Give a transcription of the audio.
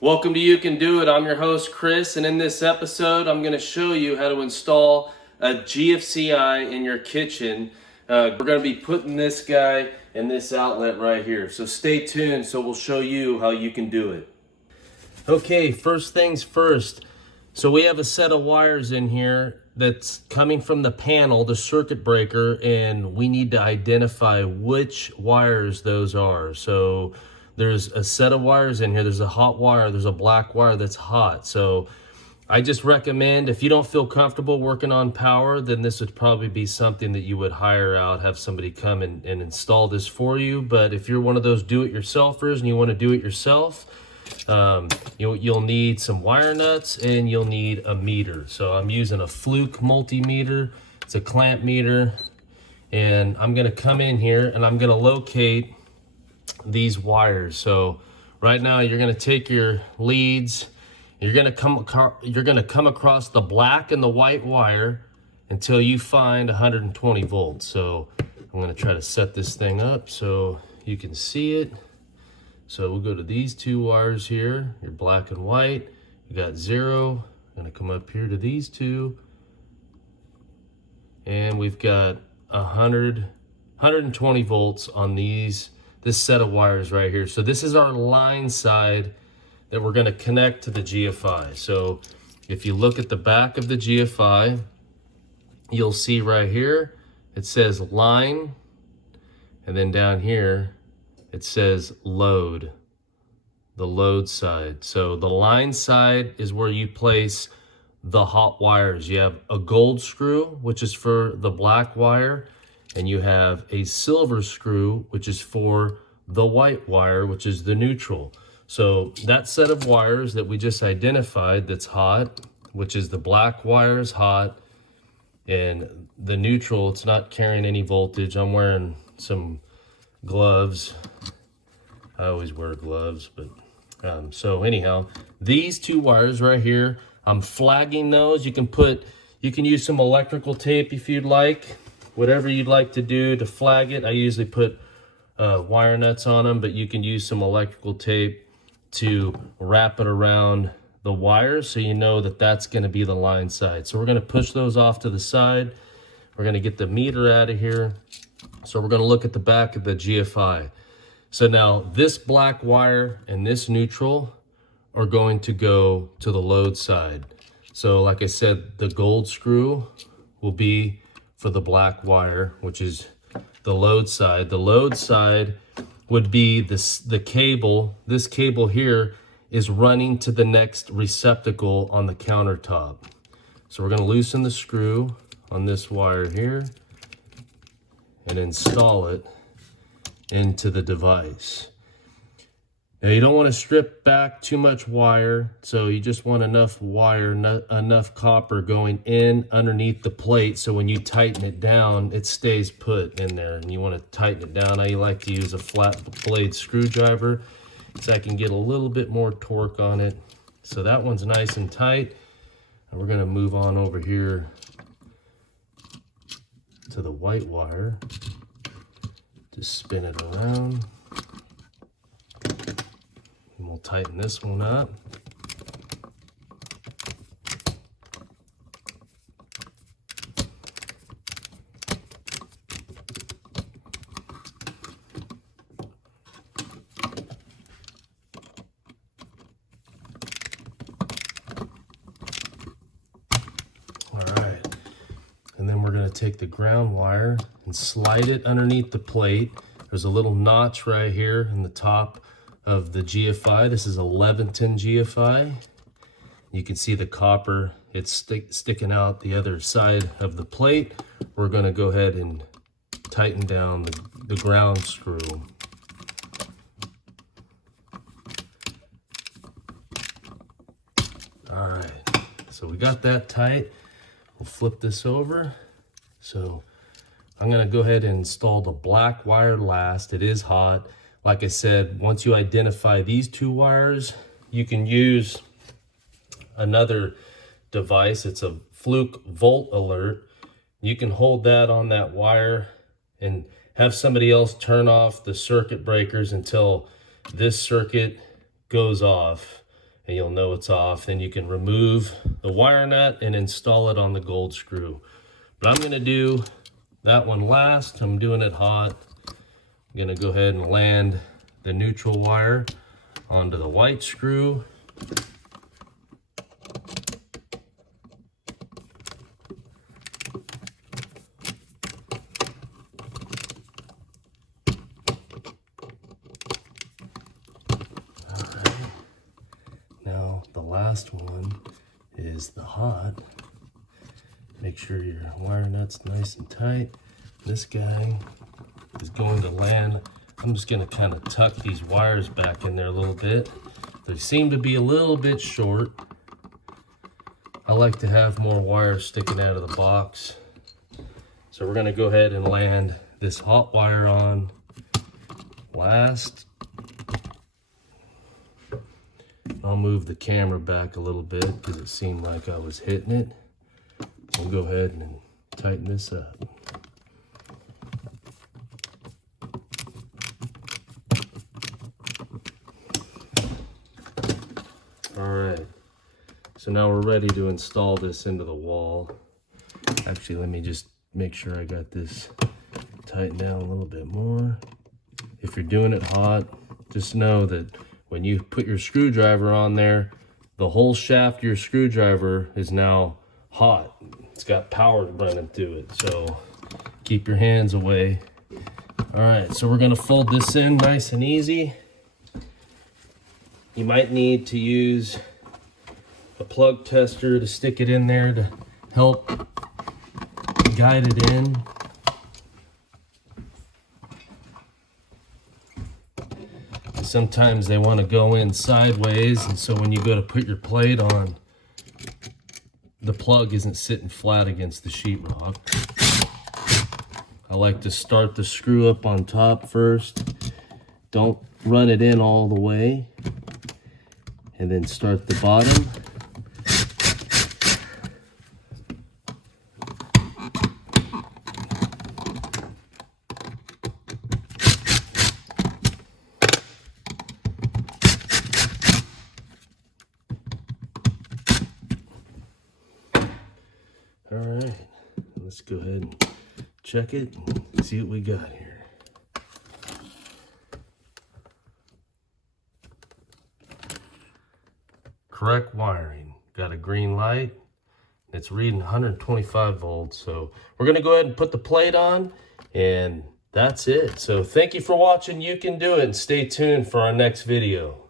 Welcome to You Can Do It. I'm your host, Chris, and in this episode, I'm going to show you how to install a GFCI in your kitchen. We're going to be putting this guy in this outlet right here. So stay tuned, so we'll show you how you can do it. Okay, first things first. So we have a set of wires in here that's coming from the panel, the circuit breaker, and we need to identify which wires those are. So there's a set of wires in here. There's a hot wire, there's a black wire that's hot. So I just recommend, if you don't feel comfortable working on power, then this would probably be something that you would hire out, have somebody come and install this for you. But if you're one of those do-it-yourselfers and you want to do it yourself, you'll need some wire nuts and you'll need a meter. So I'm using a Fluke multimeter. It's a clamp meter, and I'm going to come in here and I'm going to locate these wires. So right now you're going to take your leads, you're going to come across the black and the white wire until you find 120 volts. So I'm going to try to set this thing up so you can see it. So we'll go to these two wires here, your black and white. You got 0. I'm going to come up here to these two, and we've got 120 volts on this set of wires right here. So this is our line side that we're going to connect to the GFI. So if you look at the back of the GFI, you'll see right here it says line, and then down here it says load, the load side. So the line side is where you place the hot wires. You have a gold screw, which is for the black wire, and you have a silver screw, which is for the white wire, which is the neutral. So that set of wires that we just identified that's hot, which is the black wire is hot, and the neutral, it's not carrying any voltage. I'm wearing some gloves. I always wear gloves, but so anyhow, these two wires right here, I'm flagging those. You can use some electrical tape if you'd like, whatever you'd like to do to flag it. I usually put wire nuts on them, but you can use some electrical tape to wrap it around the wires so you know that that's going to be the line side. So we're going to push those off to the side. We're going to get the meter out of here. So we're going to look at the back of the GFI. So now this black wire and this neutral are going to go to the load side. So like I said, the gold screw will be for the black wire, which is the load side. The load side would be the cable. This cable here is running to the next receptacle on the countertop. So we're going to loosen the screw on this wire here and install it into the device. Now you don't want to strip back too much wire, so you just want enough wire, enough copper going in underneath the plate, so when you tighten it down, it stays put in there. And you want to tighten it down. I like to use a flat blade screwdriver so I can get a little bit more torque on it. So that one's nice and tight. And we're going to move on over here to the white wire. Just spin it around. And we'll tighten this one up. All right. And then we're going to take the ground wire and slide it underneath the plate. There's a little notch right here in the top of the GFI. This is 11-ton GFI. You can see the copper, it's sticking out the other side of the plate. We're going to go ahead and tighten down the ground screw. All right, so we got that tight. We'll flip this over. So I'm going to go ahead and install the black wire last. It is hot. Like I said, once you identify these two wires, you can use another device. It's a Fluke Volt Alert. You can hold that on that wire and have somebody else turn off the circuit breakers until this circuit goes off. and you'll know it's off. Then you can remove the wire nut and install it on the gold screw. But I'm gonna do that one last. I'm doing it hot. I'm gonna go ahead and land the neutral wire onto the white screw. Now the last one is the hot. Make sure your wire nut's nice and tight. This guy is going to land. I'm just going to kind of tuck these wires back in there a little bit. They seem to be a little bit short. I like to have more wires sticking out of the box. So we're going to go ahead and land this hot wire on last. I'll move the camera back a little bit because it seemed like I was hitting it. We'll go ahead and tighten this up. All right, so now we're ready to install this into the wall. Actually, let me just make sure I got this tightened down a little bit more. If you're doing it hot, just know that when you put your screwdriver on there, the whole shaft of your screwdriver is now hot. It's got power running through it, so keep your hands away. All right, so we're gonna fold this in nice and easy. You might need to use a plug tester to stick it in there to help guide it in. Sometimes they want to go in sideways, and so when you go to put your plate on, the plug isn't sitting flat against the sheetrock. I like to start the screw up on top first. Don't run it in all the way. And then start the bottom. All right, let's go ahead and check it and see what we got here. Correct wiring. Got a green light. It's reading 125 volts. So we're going to go ahead and put the plate on, and that's it. So thank you for watching. You Can Do It, and stay tuned for our next video.